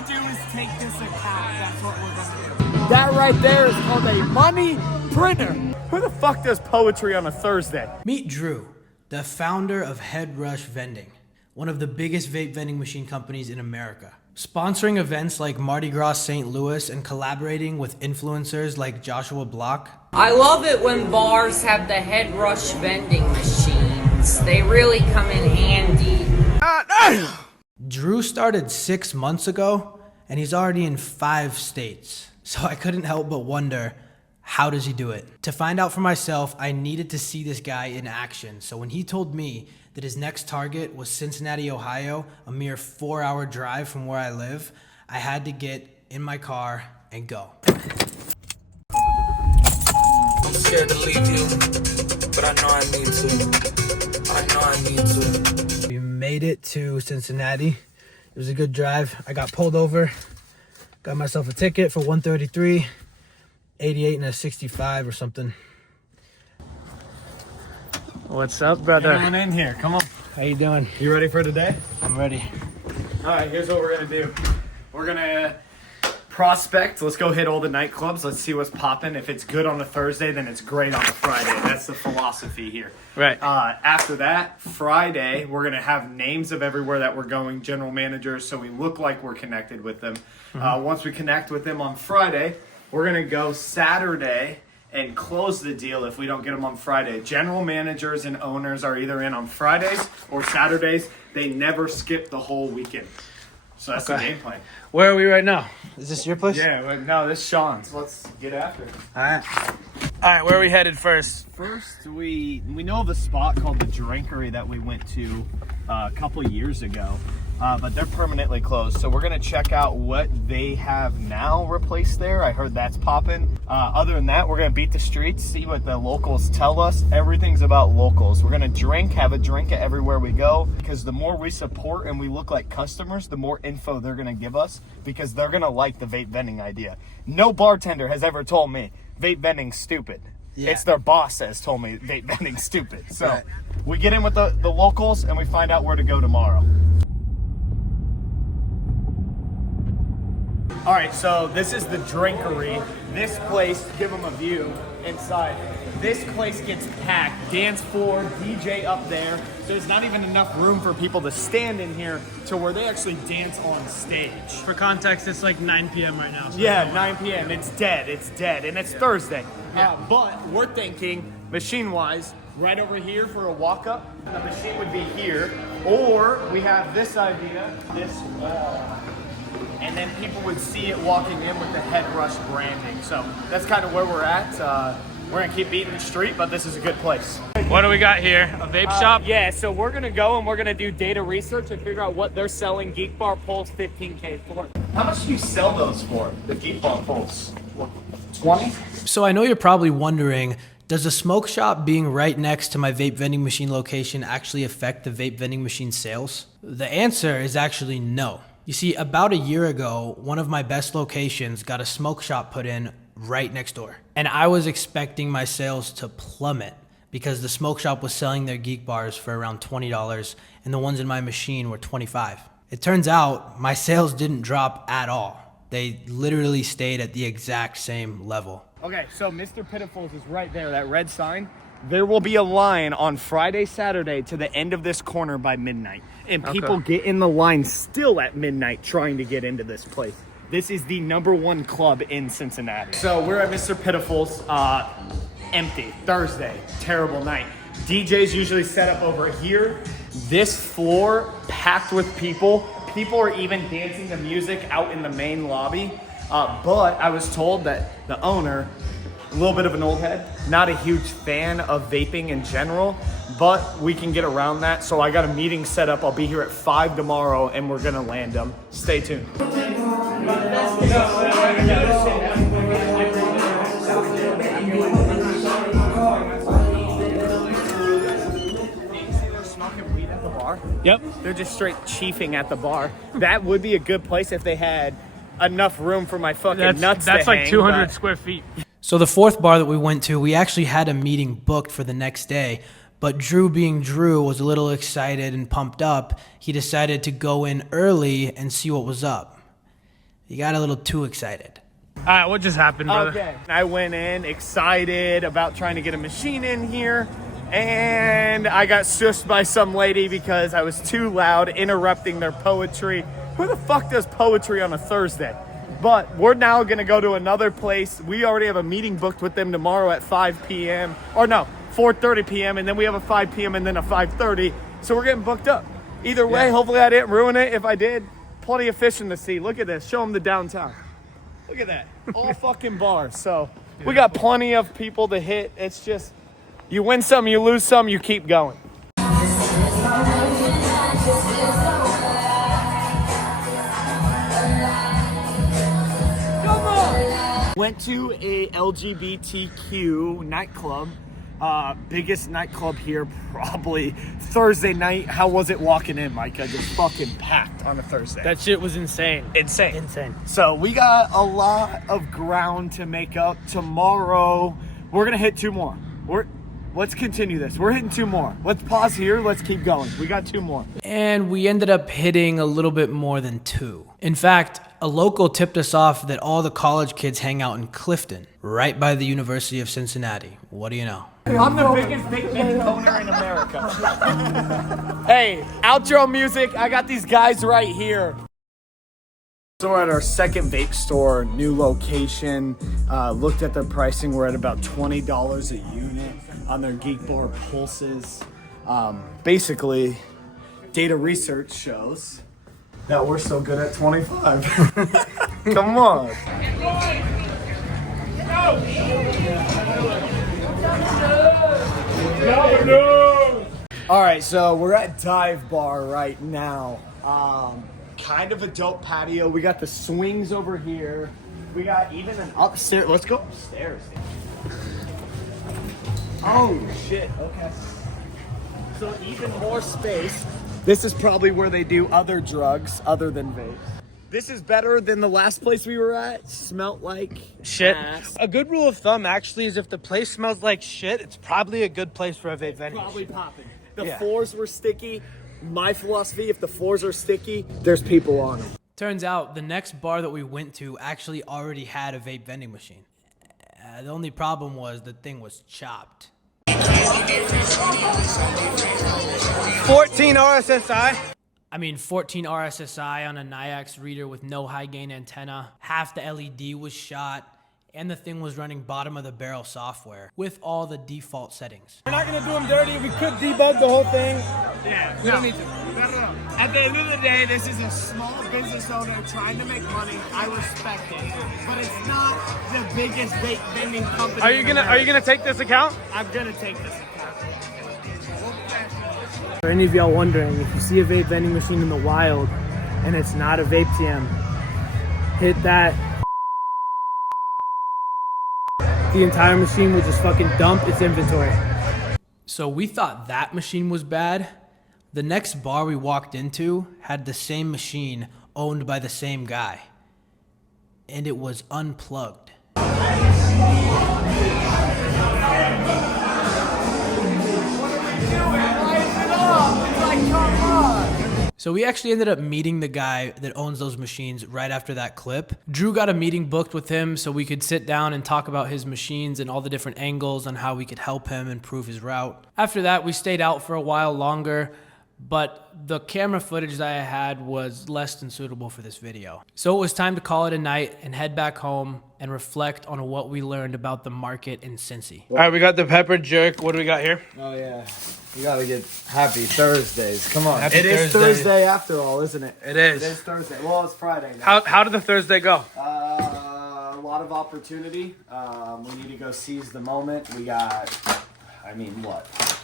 gonna do is take this account. That's what we're gonna do. That right there is called a money printer. Who the fuck does poetry on a Thursday? Meet Drew, the founder of Head Rush Vending, one of the biggest vape vending machine companies in America. Sponsoring events like Mardi Gras St. Louis and collaborating with influencers like Joshua Block. I love it when bars have the Head Rush vending machines. They really come in handy. Drew started 6 months ago, and he's already in 5 states. So I couldn't help but wonder, how does he do it? To find out for myself, I needed to see this guy in action. So when he told me that his next target was Cincinnati, Ohio, a mere 4-hour drive from where I live, I had to get in my car and go. I'm scared to leave you, but I know I need to. I know I need to. We made it to Cincinnati. It was a good drive. I got pulled over, got myself a ticket for 133, 88 and a 65 or something. What's up, brother? Come on in here. Come on. How you doing? You ready for today? I'm ready. All right, here's what we're gonna do. We're gonna prospect. Let's go hit all the nightclubs. Let's see what's popping. If it's good on a Thursday, then it's great on a Friday. That's the philosophy here. Right. After that, Friday, we're gonna have names of everywhere that we're going, general managers, so we look like we're connected with them. Once we connect with them on Friday, we're gonna go Saturday and close the deal if we don't get them on Friday. General managers and owners are either in on Fridays or Saturdays. They never skip the whole weekend. So that's the game plan. Where are we right now? Is this your place? Yeah, but no, this is Sean's. Let's get after it. All right, where are we headed first? First, we know of a spot called the Drinkery that we went to a couple years ago, but they're permanently closed. So we're gonna check out what they have now replaced there. I heard that's popping. Other than that, we're gonna beat the streets, see what the locals tell us. Everything's about locals. We're gonna have a drink at everywhere we go, because the more we support and we look like customers, the more info they're gonna give us, because they're gonna like the vape vending idea. No bartender has ever told me vape vending's stupid. Yeah. It's their boss has told me vape vending's stupid. So right. We get in with the locals and we find out where to go tomorrow. All right, so this is the Drinkery. This place, give them a view inside. This place gets packed. Dance floor, DJ up there. There's not even enough room for people to stand in here to where they actually dance on stage. For context, it's like 9 p.m. right now. So yeah, 9 p.m. It's dead. It's dead, and it's Thursday. Yeah. But we're thinking, machine-wise, right over here for a walk-up. The machine would be here, or we have this idea, this wall. And then people would see it walking in with the Head Rush branding. So that's kind of where we're at. We're gonna keep beating the street, but this is a good place. What do we got here? A vape shop? Yeah, so we're gonna go and we're gonna do data research and figure out what they're selling Geek Bar Pulse 15K for. How much do you sell those for, the Geek Bar Pulse? 20? So I know you're probably wondering, does the smoke shop being right next to my vape vending machine location actually affect the vape vending machine sales? The answer is actually no. You see, about a year ago, one of my best locations got a smoke shop put in right next door. And I was expecting my sales to plummet because the smoke shop was selling their Geek Bars for around $20 and the ones in my machine were $25. It turns out my sales didn't drop at all. They literally stayed at the exact same level. Okay, so Mr. Pitifuls is right there, that red sign. There will be a line on Friday, Saturday to the end of this corner by midnight. And people get in the line still at midnight trying to get into this place. This is the #1 club in Cincinnati. So we're at Mr. Pitifuls, empty, Thursday, terrible night. DJs usually set up over here. This floor packed with people. People are even dancing to music out in the main lobby. But I was told that the owner, a little bit of an old head, not a huge fan of vaping in general, but we can get around that. So I got a meeting set up. I'll be here at 5 tomorrow and we're gonna land them. Stay tuned. Yep. They're just straight chiefing at the bar. That would be a good place if they had enough room for my fucking nuts to hang. That's like 200 square feet. So the fourth bar that we went to, we actually had a meeting booked for the next day, but Drew being Drew was a little excited and pumped up. He decided to go in early and see what was up. You got a little too excited. All right, what just happened, brother? Okay. I went in excited about trying to get a machine in here, and I got shushed by some lady because I was too loud interrupting their poetry. Who the fuck does poetry on a Thursday? But we're now gonna go to another place. We already have a meeting booked with them tomorrow at 5 p.m. Or no, 4:30 p.m. and then we have a 5 p.m. and then a 5:30. So we're getting booked up. Either way, hopefully I didn't ruin it. If I did, plenty of fish in the sea. Look at this. Show them the downtown. Look at that. All fucking bars. So we got plenty of people to hit. It's just, you win some, you lose some, you keep going. Went to a LGBTQ nightclub. Biggest nightclub here, probably Thursday night. How was it walking in, Micah? Just fucking packed on a Thursday. That shit was insane. Insane. So we got a lot of ground to make up. Tomorrow, we're gonna hit 2 more. Let's continue this. We're hitting 2 more. Let's pause here. Let's keep going. We got 2 more. And we ended up hitting a little bit more than 2. In fact, a local tipped us off that all the college kids hang out in Clifton, right by the University of Cincinnati. What do you know? I'm the biggest Vape Vending owner in America. Hey, outro music. I got these guys right here. So we're at our second vape store, new location. Looked at their pricing. We're at about $20 a unit on their Geekboard pulses. Basically, data research shows that we're so good at 25. Come on. All right, so we're at Dive Bar right now. Kind of a dope patio. We got the swings over here. We got even an upstairs. Let's go upstairs. Oh shit, okay. So even more space. This is probably where they do other drugs other than vapes. This is better than the last place we were at. Smelt like Shit. ass. A good rule of thumb actually is if the place smells like shit, it's probably a good place for a vape vending Probably machine. popping. The Yeah. floors were sticky. My philosophy, if the floors are sticky, there's people on them. Turns out the next bar that we went to actually already had a vape vending machine. The only problem was the thing was chopped. 14 RSSI. I mean, 14 RSSI on a Niax reader with no high gain antenna. Half the LED was shot, and the thing was running bottom of the barrel software with all the default settings. We're not gonna do them dirty. We could debug the whole thing. Yeah, We don't need to. No. At the end of the day, this is a small business owner trying to make money. I respect it, but it's not the biggest vape vending company. Are you gonna take this account? I'm gonna take this account. For any of y'all wondering, if you see a vape vending machine in the wild and it's not a vape TM, hit that. The entire machine will just fucking dump its inventory. So we thought that machine was bad. The next bar we walked into had the same machine owned by the same guy. And it was unplugged. So we actually ended up meeting the guy that owns those machines right after that clip. Drew got a meeting booked with him so we could sit down and talk about his machines and all the different angles on how we could help him improve his route. After that, we stayed out for a while longer, but the camera footage that I had was less than suitable for this video. So it was time to call it a night and head back home and reflect on what we learned about the market in Cincy. All right, we got the pepper jerk. What do we got here? Oh yeah, you gotta get happy Thursdays. Come on, Happy it is Thursday. Thursday after all, isn't it? It is. It is Thursday. Well, it's Friday now. How did the Thursday go? A lot of opportunity. We need to go seize the moment. We got,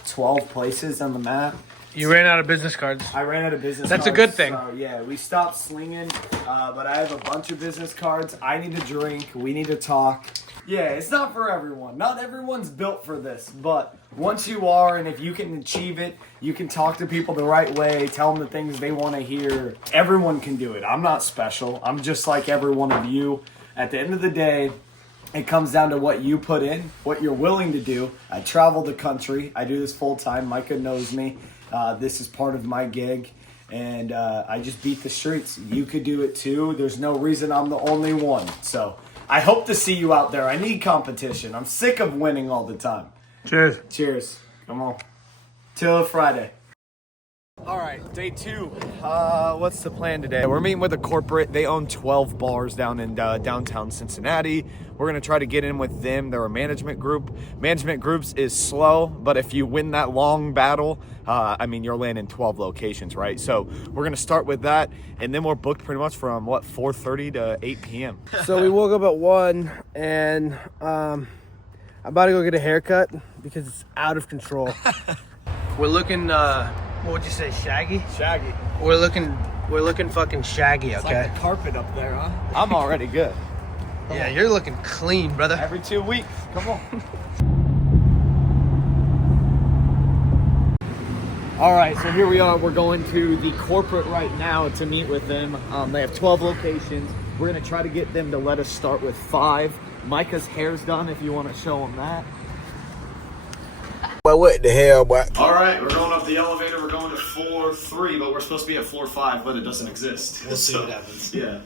12 places on the map. You ran out of business cards. I ran out of business That's cards. a good thing. So, yeah, we stopped slinging, but I have a bunch of business cards. I need to drink. We need to talk. Yeah, it's not for everyone. Not everyone's built for this, but once you are, and if you can achieve it, you can talk to people the right way, tell them the things they want to hear. Everyone can do it. I'm not special. I'm just like every one of you. At the end of the day, it comes down to what you put in, what you're willing to do. I travel the country. I do this full time. Micah knows me. This is part of my gig. and I just beat the streets. You could do it too. There's no reason I'm the only one. So I hope to see you out there. I need competition. I'm sick of winning all the time. Cheers. Cheers. Come on. Till Friday. All right, day 2. What's the plan today? We're meeting with a corporate. They own 12 bars down in downtown Cincinnati. We're going to try to get in with them. They're a management group. Management groups is slow, but if you win that long battle, I mean, you're landing 12 locations, right? So we're going to start with that, and then we're booked pretty much from, 4:30 to 8 p.m. So we woke up at 1, and I'm about to go get a haircut because it's out of control. We're looking, what would you say, shaggy? Shaggy. We're looking fucking shaggy, It's okay? like the carpet up there, huh? I'm already good. Yeah, you're looking clean, brother. Every 2 weeks. Come on. All right, so here we are. We're going to the corporate right now to meet with them. They have 12 locations. We're going to try to get them to let us start with 5. Micah's hair's done if you want to show him that. But what the hell, boy? All right, we're going up the elevator. We're going to floor 3, but we're supposed to be at floor 5, but it doesn't exist. We'll see what happens. Yeah.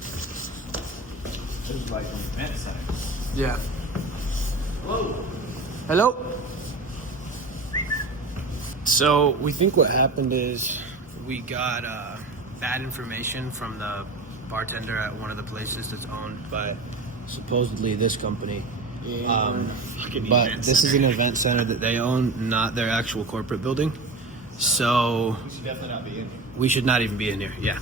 This is like on the vent side. Yeah. Hello. Hello? So we think what happened is we got bad information from the bartender at one of the places that's owned by supposedly this company. But this is an event center that they own, not their actual corporate building. So We should definitely not be in here. we should not even be in here. Yeah.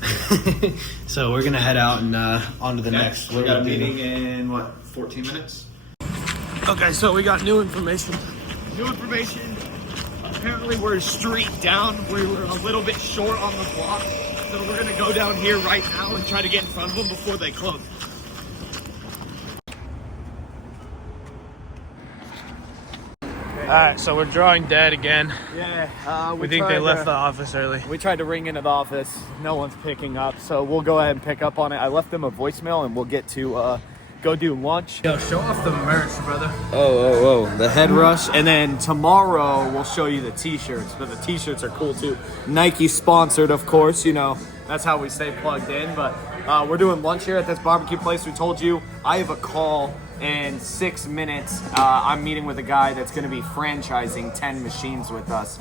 So we're gonna head out and on to the next. We got a meeting in, 14 minutes? Okay, so we got new information. New information. Apparently we're a street down. We were a little bit short on the block. So we're going to go down here right now and try to get in front of them before they close. Alright, so we're drawing dead again. Yeah. We think they left the office early. We tried to ring into the office. No one's picking up. So we'll go ahead and pick up on it. I left them a voicemail and we'll get to go do lunch. Yo, show off the merch, brother. Oh, the head rush. And then tomorrow we'll show you the t-shirts, but the t-shirts are cool too. Nike sponsored, of course, you know, that's how we stay plugged in. But we're doing lunch here at this barbecue place. We told you I have a call in 6 minutes. I'm meeting with a guy that's going to be franchising 10 machines with us.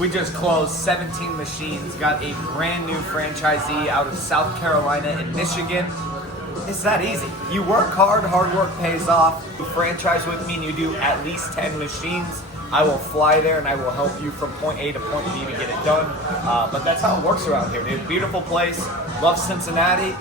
We just closed 17 machines, got a brand new franchisee out of South Carolina and Michigan. It's that easy. You work hard work pays off. You franchise with me and you do at least 10 machines. I will fly there and I will help you from point A to point B to get it done. But that's how it works around here, dude. Beautiful place. Love Cincinnati.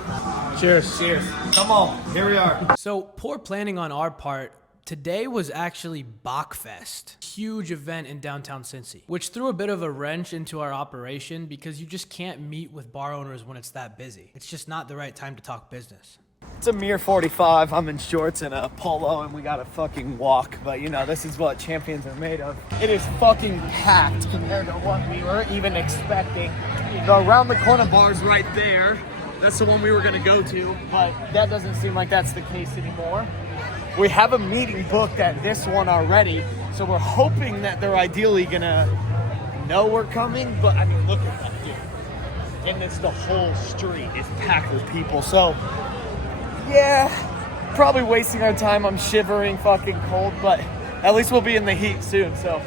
Cheers. Cheers. Come on, here we are. So poor planning on our part. Today was actually Bachfest, huge event in downtown Cincy, which threw a bit of a wrench into our operation because you just can't meet with bar owners when it's that busy. It's just not the right time to talk business. It's a mere 45. I'm in shorts and a polo and we got to fucking walk. But you know, this is what champions are made of. It is fucking packed compared to what we were even expecting. The around the corner bar's right there. That's the one we were gonna go to, but that doesn't seem like that's the case anymore. We have a meeting booked at this one already, so we're hoping that they're ideally gonna know we're coming, but I mean, look at that, dude. And it's the whole street is packed with people, so yeah, probably wasting our time. I'm shivering, fucking cold, but at least we'll be in the heat soon, so.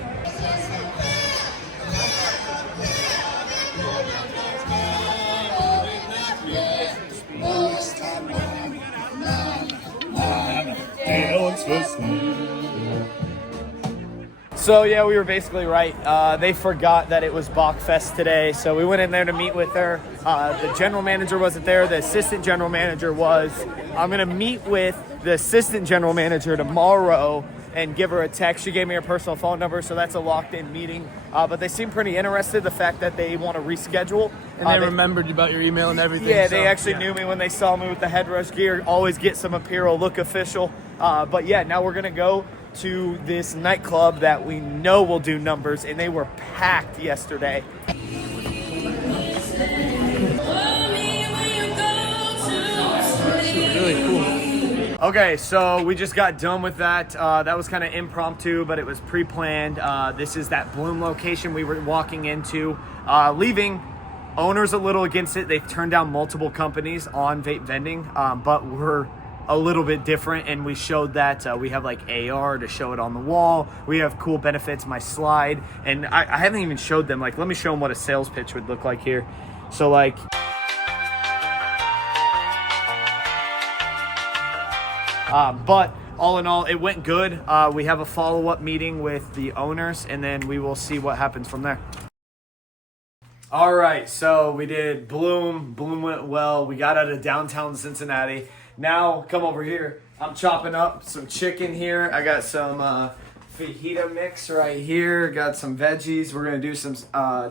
So yeah, we were basically right. They forgot that it was Bachfest today, so we went in there to meet with her. The general manager wasn't there. The assistant general manager was. I'm gonna meet with the assistant general manager tomorrow and give her a text. She gave me her personal phone number, so that's a locked-in meeting. But they seem pretty interested. The fact that they want to reschedule. And they remembered about your email and everything. Yeah, they actually knew me when they saw me with the head rush gear. Always get some apparel, look official. But yeah, now we're gonna go to this nightclub that we know will do numbers, and they were packed yesterday. Really cool. Okay, so we just got done with that. That was kind of impromptu, but it was pre-planned. This is that Bloom location we were walking into. Leaving, owners a little against it. They've turned down multiple companies on vape vending, but we're a little bit different, and we showed that we have like AR to show it on the wall. We have cool benefits, my slide, and I haven't even showed them. Like, let me show them what a sales pitch would look like here. So like, but all in all, it went good. We have a follow-up meeting with the owners, and then we will see what happens from there. All right, so we did Bloom. Bloom went well. We got out of downtown Cincinnati. Now, come over here. I'm chopping up some chicken here. I got some fajita mix right here. Got some veggies. We're going to do some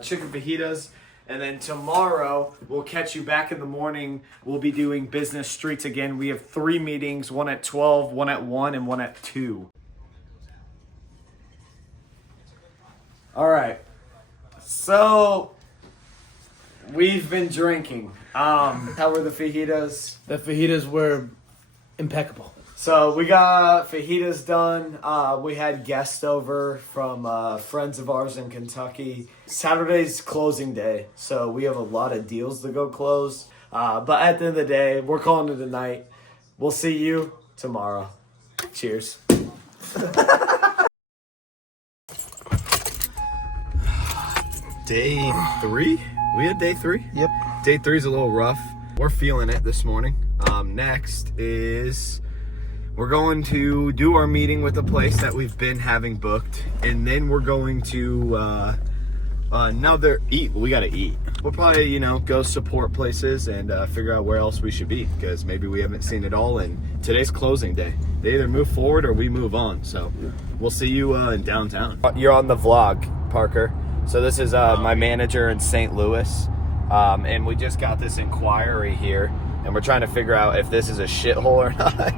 chicken fajitas. And then tomorrow, we'll catch you back in the morning. We'll be doing business streets again. We have 3 meetings, one at 12, one at 1, and one at 2. All right. So, we've been drinking. How were the fajitas? The fajitas were impeccable. So we got fajitas done. We had guests over from friends of ours in Kentucky. Saturday's closing day, so we have a lot of deals to go close. But at the end of the day, we're calling it a night. We'll see you tomorrow. Cheers. Day 3? We had day 3? Yep. Day 3 is a little rough. We're feeling it this morning. Next is we're going to do our meeting with a place that we've been having booked, and then we're going to another eat. We gotta eat. We'll probably, go support places and figure out where else we should be, because maybe we haven't seen it all, and today's closing day. They either move forward or we move on. So we'll see you in downtown. You're on the vlog, Parker. So this is my manager in St. Louis, and we just got this inquiry here, and we're trying to figure out if this is a shithole or not.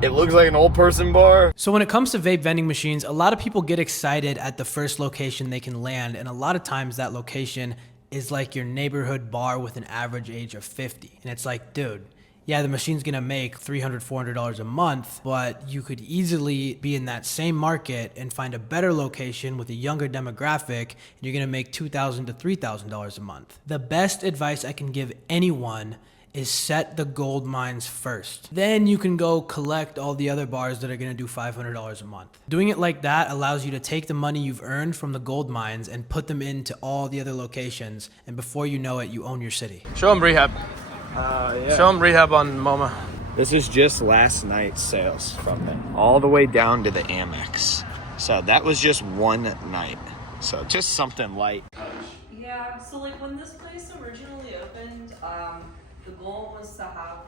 It looks like an old person bar. So when it comes to vape vending machines, a lot of people get excited at the first location they can land, and a lot of times that location is like your neighborhood bar with an average age of 50. And it's like, dude, yeah, the machine's gonna make $300, $400 a month, but you could easily be in that same market and find a better location with a younger demographic, and you're gonna make $2,000 to $3,000 a month. The best advice I can give anyone is set the gold mines first. Then you can go collect all the other bars that are gonna do $500 a month. Doing it like that allows you to take the money you've earned from the gold mines and put them into all the other locations, and before you know it, you own your city. Show them rehab. Yeah. Show them rehab on MoMA. This is just last night's sales from them, all the way down to the Amex. So that was just one night. So just something light. Yeah, so like when this place originally opened, the goal was to have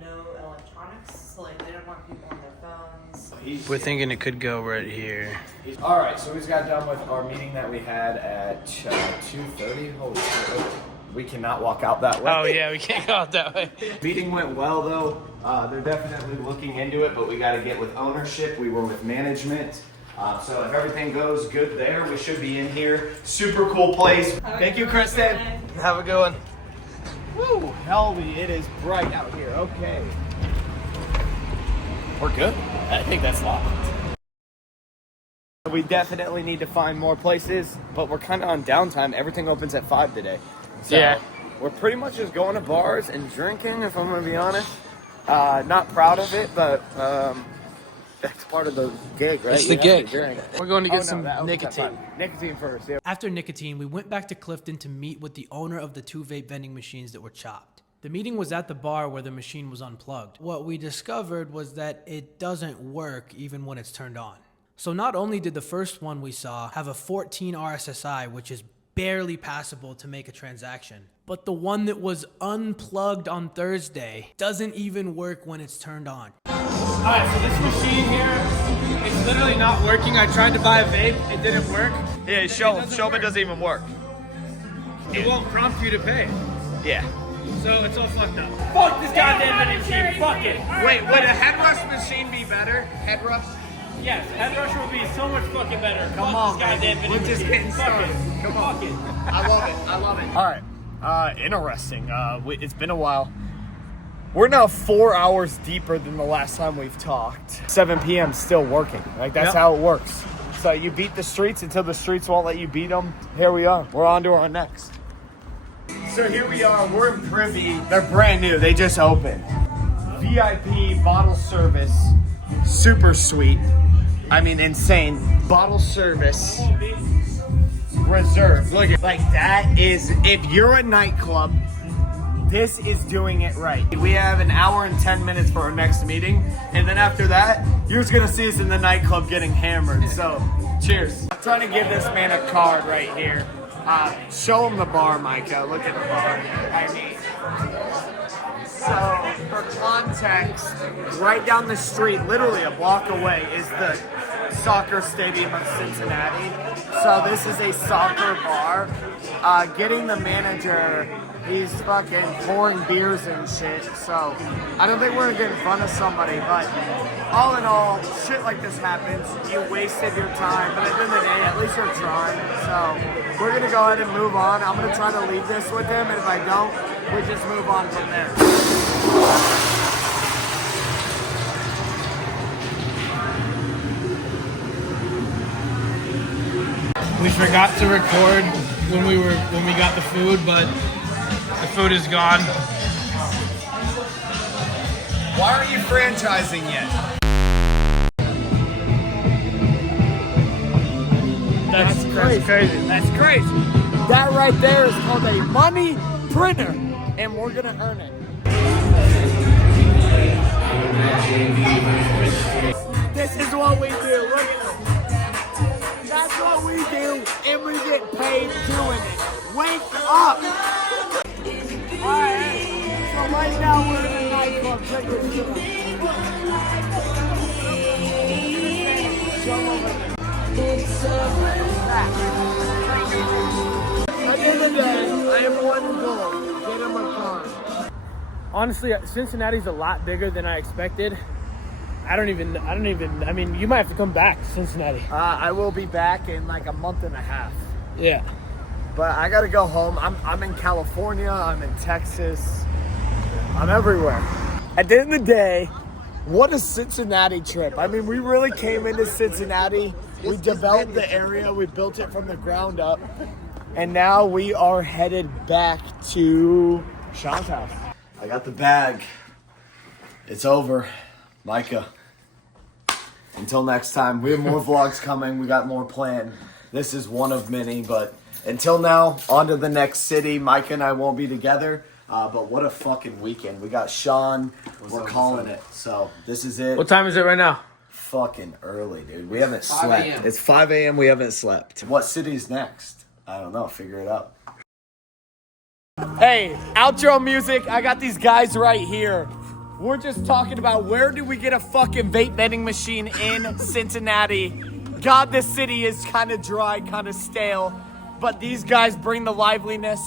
no electronics. So like they didn't want people on their phones. We're thinking it could go right here. All right, so we just got done with our meeting that we had at 2:30. Holy shit. We cannot walk out that way. Oh yeah, we can't go out that way. Meeting went well though. They're definitely looking into it, but we got to get with ownership. We were with management. So if everything goes good there, we should be in here. Super cool place. Thank you, Kristen. Have a good one. Woo, Helby, it is bright out here. Okay. We're good. I think that's locked. We definitely need to find more places, but we're kind of on downtime. Everything opens at 5 today. So Yeah. We're pretty much just going to bars and drinking, if I'm going to be honest. Not proud of it, but that's part of the gig, right? It's the You have gig. to drink. We're going to get Oh, no, some that opens at nicotine. 5. Nicotine first, yeah. After nicotine, we went back to Clifton to meet with the owner of the 2 vape vending machines that were chopped. The meeting was at the bar where the machine was unplugged. What we discovered was that it doesn't work even when it's turned on. So not only did the first one we saw have a 14 RSSI, which is barely passable to make a transaction, but the one that was unplugged on Thursday doesn't even work when it's turned on. Alright, so this machine here, it's literally not working. I tried to buy a vape, it didn't work. Yeah, show them it doesn't even work. It won't prompt you to pay. Yeah. So it's all fucked up. Fuck this goddamn vending machine, fuck it. Wait, would a head rush machine be better? Head rush? Yes, head rush will be so much fucking better. Come Fuck on, this goddamn man. vending We're just machine. getting Fuck started. it. Come on. Fuck it. I love it. All right. Interesting. It's been a while. We're now 4 hours deeper than the last time we've talked. 7 p.m. still working. Like, that's how it works. So you beat the streets until the streets won't let you beat them. Here we are. We're on to our next. So here we are. We're in Privy. They're brand new. They just opened. VIP bottle service. Super sweet. I mean, insane. Bottle service. Reserve. Look at, like, that is, if you're a nightclub, this is doing it right. We have an hour and 10 minutes for our next meeting, and then after that, you're just gonna see us in the nightclub getting hammered. So, cheers. I'm trying to give this man a card right here. Show him the bar, Micah. Look at the bar. I mean, so for context, right down the street, literally a block away, is the soccer stadium of Cincinnati. So this is a soccer bar. Getting the manager, he's fucking pouring beers and shit. So I don't think we're gonna get in front of somebody, but all in all, shit like this happens. You wasted your time, but at the end of the day, at least you're trying. So we're gonna go ahead and move on. I'm gonna try to leave this with him, and if I don't, we just move on from there. We forgot to record when we got the food, but the food is gone. Why aren't you franchising yet? That's crazy. That's crazy. That right there is called a money printer, and we're gonna earn it. This is what we do. Look at it. That's what we do, and we get paid doing it. Wake up! Alright, so right now we're in a nightclub. Check this shit out. Show them over there. At the end of the day, I have one goal. Get him a car. Honestly, Cincinnati's a lot bigger than I expected. I mean, you might have to come back to Cincinnati. I will be back in like a month and a half. Yeah. But I gotta go home. I'm in California, I'm in Texas, I'm everywhere. At the end of the day, what a Cincinnati trip. I mean, we really came into Cincinnati, we developed the area, we built it from the ground up, and now we are headed back to Sean's house. I got the bag. It's over. Micah, until next time, we have more vlogs coming. We got more planned. This is one of many, but until now, on to the next city. Micah and I won't be together, but what a fucking weekend. We got Sean. We're calling it. So this is it. What time is it right now? Fucking early, dude. We haven't slept. It's 5 a.m. We haven't slept. What city's next? I don't know. Figure it out. Hey, outro music. I got these guys right here. We're just talking about where do we get a fucking vape vending machine in Cincinnati. God, this city is kind of dry, kind of stale, but these guys bring the liveliness.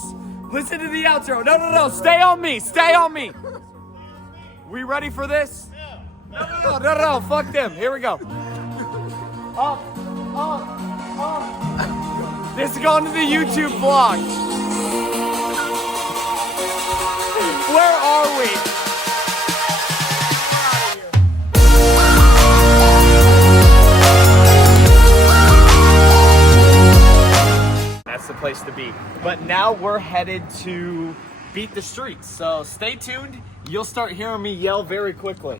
Listen to the outro. No. Stay on me. Stay on me. We ready for this? No. Fuck them. Here we go. Up. This is going to the YouTube vlog. Where are we? That's the place to be. But now we're headed to beat the streets. So stay tuned. You'll start hearing me yell very quickly.